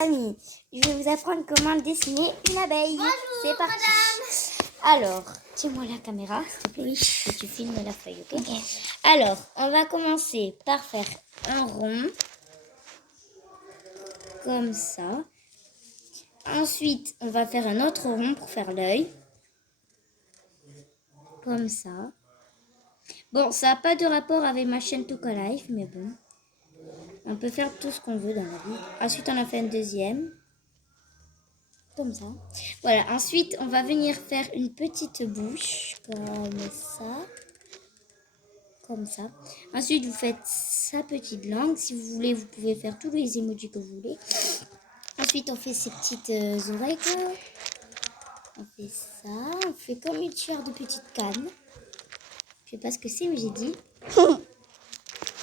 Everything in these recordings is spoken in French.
Amis, je vais vous apprendre comment dessiner une abeille. Bonjour, c'est parti. madame. Alors, tiens-moi la caméra, s'il te plaît. Oui. Et tu filmes la feuille, ok? Ok. Alors, on va commencer par faire un rond. Comme ça. Ensuite, on va faire un autre rond pour faire l'œil. Comme ça. Bon, ça n'a pas de rapport avec ma chaîne Toka Life, mais bon. On peut faire tout ce qu'on veut dans la vie. Ensuite, on a fait un deuxième. Comme ça. Voilà, ensuite, on va venir faire une petite bouche. Comme ça. Comme ça. Ensuite, vous faites sa petite langue. Si vous voulez, vous pouvez faire tous les emojis que vous voulez. Ensuite, on fait ses petites oreilles. Quoi. On fait ça. On fait comme une chair de petite canne. Je sais pas ce que c'est, mais j'ai dit.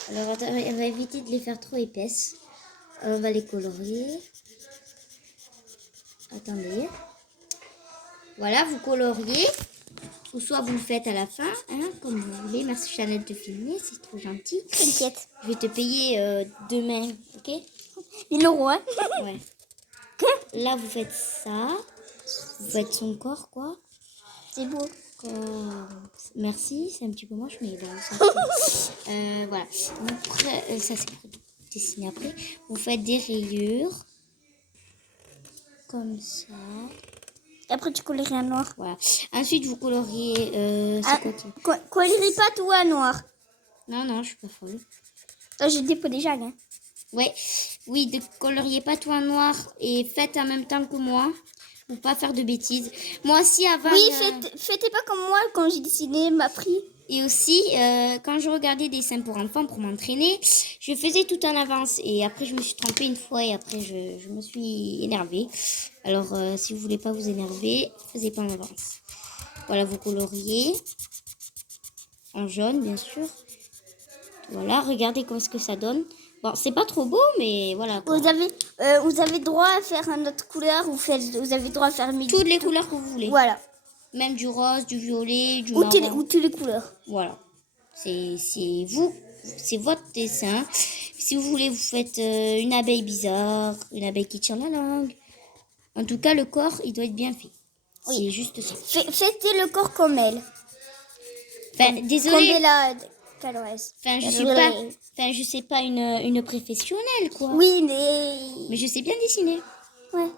Alors, attends, on va éviter de les faire trop épaisses. Alors, on va les colorier. Attendez. Voilà, vous coloriez. Ou soit vous le faites à la fin, hein, comme vous voulez. Merci Chanel de filmer, c'est trop gentil. T'inquiète. Je vais te payer demain, ok? 1000 euros, hein? Ouais. Là, vous faites ça. Vous faites son corps, quoi. C'est beau. Merci, c'est un petit peu moche, mais bon, ça voilà. Ça, c'est pour dessiner après. Vous faites des rayures. Comme ça. Après, tu colories en noir. Voilà. Ensuite, vous coloriez... Colorie pas tout en noir. Non, je suis pas folle. Toi, j'ai des pots déjà, hein? Ouais, oui, ne coloriez pas tout en noir et faites en même temps que moi pour pas faire de bêtises. Moi aussi avant. Oui, faites pas comme moi quand j'ai dessiné ma prix. Et aussi quand je regardais des dessins pour enfants pour m'entraîner, je faisais tout en avance et après je me suis trompée une fois et après je me suis énervée. Alors si vous voulez pas vous énerver, faisez pas en avance. Voilà, vous coloriez en jaune bien sûr. Voilà, regardez comment ce que ça donne. Bon, c'est pas trop beau, mais voilà. Quoi. Vous avez droit à faire une autre couleur. Vous avez droit à faire toutes les couleurs que vous voulez. Voilà. Même du rose, du violet, du marron. Ou toutes les couleurs. Voilà. C'est vous, c'est votre dessin. Si vous voulez, vous faites une abeille bizarre, une abeille qui tire la langue. En tout cas, le corps, il doit être bien fait. Oui. C'est juste ça. Faites le corps comme elle. Enfin, désolée. Comme Calores. Enfin, je sais pas une professionnelle, quoi. Oui, mais je sais bien dessiner. Ouais.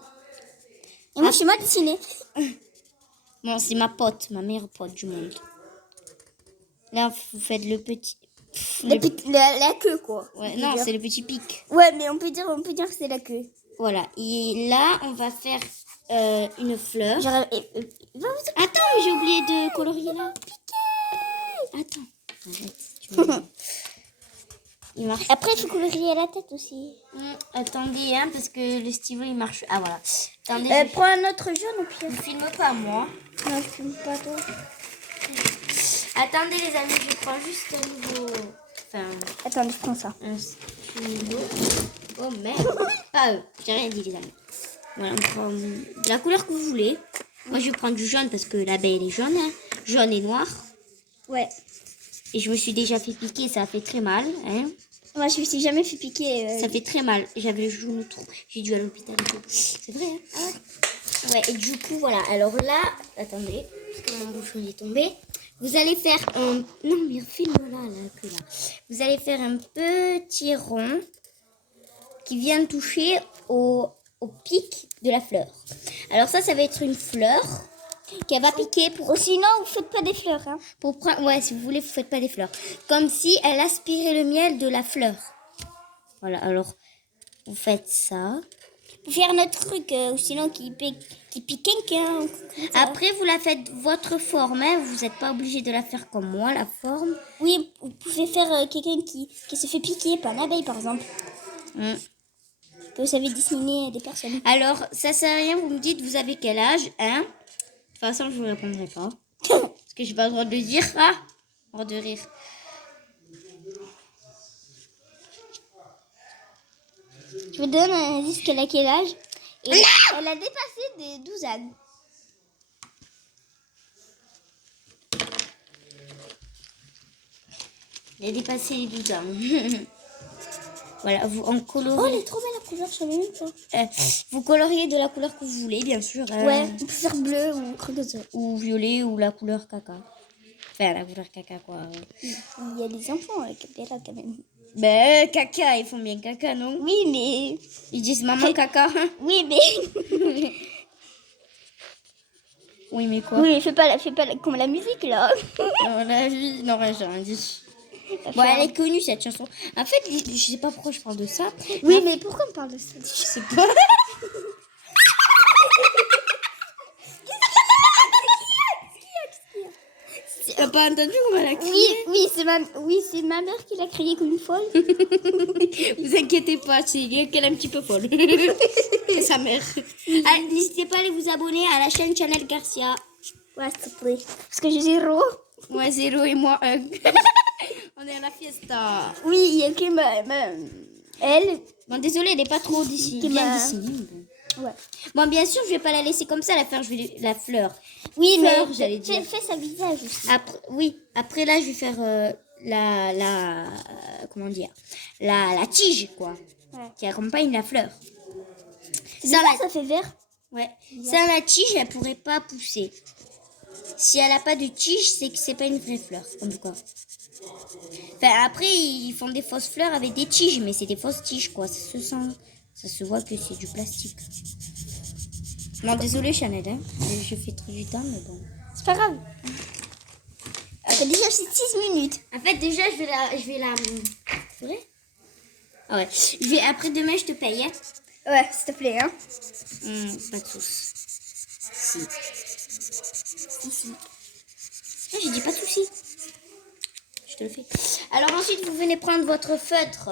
Et moi, je sais mal dessiner. Bon, c'est ma pote, ma meilleure pote du monde. Là, vous faites le petit... La queue, quoi. Ouais, non, c'est le petit pic. Ouais, mais on peut dire que c'est la queue. Voilà. Et là, on va faire une fleur. Attends, j'ai oublié de colorier là. Attends. Arrête. Il marche. Après, il faut colorier la tête aussi. Attendez, hein, parce que le stylo, il marche. Ah, voilà. Attendez. Prends un autre jaune au pire. Ne filme pas, moi. Non, je filme pas toi. Attendez, les amis, je prends juste un nouveau... Enfin... Attendez, je prends ça. Un stylo. Oh, merde. Pas eux. J'ai rien dit, les amis. Voilà, on prend de la couleur que vous voulez. Moi, je vais prendre du jaune parce que l'abeille, elle est jaune. Hein. Jaune et noir. Ouais. Et je me suis déjà fait piquer, ça a fait très mal. Hein. Moi, je me suis jamais fait piquer. Ça fait très mal. J'avais le genou trop. J'ai dû à l'hôpital et tout. C'est vrai, hein. Ah ouais. Ouais, et du coup, voilà. Alors là, attendez, parce que mon bouchon est tombé. Vous allez faire un... Non, mais filme-là, que là. Vous allez faire un petit rond qui vient toucher au pic de la fleur. Alors ça va être une fleur qu'elle va piquer pour... Ou sinon, vous faites pas des fleurs, hein. Pour prendre... Ouais, si vous voulez, vous faites pas des fleurs. Comme si elle aspirait le miel de la fleur. Voilà, alors, vous faites ça. Pour faire notre truc, ou sinon qui pique quelqu'un. Après, vous la faites votre forme, hein. Vous n'êtes pas obligé de la faire comme moi, la forme. Oui, vous pouvez faire quelqu'un qui se fait piquer par une abeille, par exemple. Vous savez dessiner des personnes. Alors, ça sert à rien, vous me dites, vous avez quel âge, hein? De toute façon, je vous répondrai pas. Parce que j'ai pas le droit de le dire. Ah, droit de rire. Je vous donne un indice qu'elle a quel âge. Et elle a dépassé des 12 ans. Elle a dépassé les 12 ans. Voilà, vous en Oh, colorez. elle est trop belle la couleur, je savais même pas. Vous coloriez de la couleur que vous voulez, bien sûr. Ouais, on peut faire bleu ou rose. Ou violet ou la couleur caca. Enfin, la couleur caca, quoi. Il y a des enfants avec Bella quand même. Ben, caca, ils font bien caca, non? Oui, mais... Ils disent maman caca. Oui, mais... Oui, mais quoi? Oui, mais fais pas comme la musique, là. Non, la vie, non, j'ai rien dit. Bon, elle est connue, cette chanson. En fait, je sais pas pourquoi je parle de ça. Oui, mais pourquoi on parle de ça? Je sais pas. T'as pas entendu comment elle a crié? Oui, c'est ma mère qui l'a crié comme une folle. Vous inquiétez pas, c'est qu'elle est un petit peu folle. C'est sa mère. Ah, n'hésitez pas à aller vous abonner à la chaîne Chanel Garcia. Ouais, s'il te plaît. Parce que j'ai 0. Moi 0 et moi 1. On est à la fiesta. Oui, il y a que elle. Bon, désolée, elle n'est pas trop Qui bien m'a- dessinée. Ouais. Bon, bien sûr, je vais pas la laisser comme ça, la fleur. Oui, Fleur, mais j'allais dire. fais sa visage aussi. Après, oui, après là, je vais faire comment dire, la tige, quoi, Ouais. qui accompagne la fleur. C'est Sans bizarre, la, ça fait vert. ouais, sans la tige, elle pourrait pas pousser. Si elle a pas de tige, c'est que c'est pas une vraie fleur, en tout cas. Enfin, après, ils font des fausses fleurs avec des tiges, mais c'est des fausses tiges, quoi. Ça se sent, ça se voit que c'est du plastique. Non, désolé, Chanel, hein. Je fais trop du temps, mais bon. C'est pas grave. Déjà, c'est 6 minutes. En fait, déjà, je vais la. C'est vrai? Ah ouais. Après demain, je te paye. Hein. Ouais, s'il te plaît, hein. Pas de sauce. Si. Si. Ah, j'ai dit pas de soucis. Je te le fais. Alors ensuite, vous venez prendre votre feutre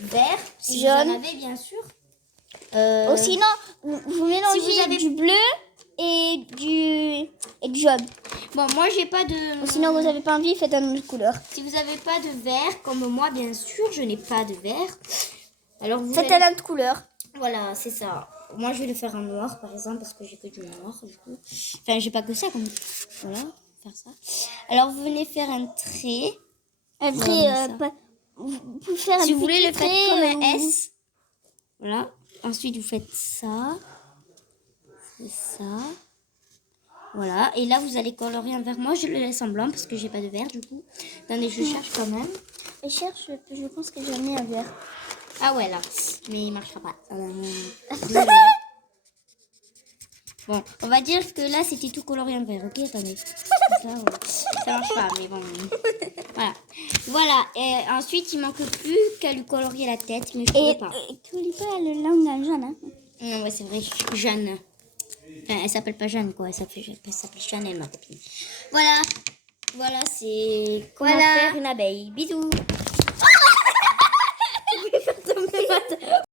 vert, si Jaune. vous en avez, bien sûr. Oh, sinon, vous mélangez si vous avez- du bleu et du jaune. Bon, moi, j'ai pas de. Ou sinon, vous n'avez pas envie, faites une autre couleur. Si vous n'avez pas de vert, comme moi, bien sûr, je n'ai pas de vert. Alors vous Faites allez- une autre couleur. Voilà, c'est ça. Moi, je vais le faire en noir, par exemple, parce que j'ai que du noir, du coup. Enfin, j'ai pas que ça, comme... Voilà, faire ça. Alors, vous venez faire un trait. Après, Voilà, ça. vous pouvez faire un Si vous voulez petit le faire trait, comme un S. Voilà. Ensuite, vous faites ça. Et ça. Voilà. Et là, vous allez colorier un vert. Moi, je le laisse en blanc parce que j'ai pas de vert, du coup. Attendez, je cherche quand même. Je cherche, je pense que j'en ai un vert. Ah ouais, là. Mais il marchera pas. Désolée. Bon, on va dire que là, c'était tout coloré en vert. Ok, attendez. Ça, ouais. Ça marche pas, mais bon. Voilà. Voilà. Et ensuite, il manque plus qu'à lui colorier la tête, mais je pourrais Et pas. tu lis pas le langue en jaune, hein. Non, ouais, c'est vrai. Jeanne. Enfin, elle s'appelle pas Jeanne, quoi. Elle s'appelle Chanel, ma copine. Voilà. Voilà, c'est comment Voilà. faire une abeille. Bisous.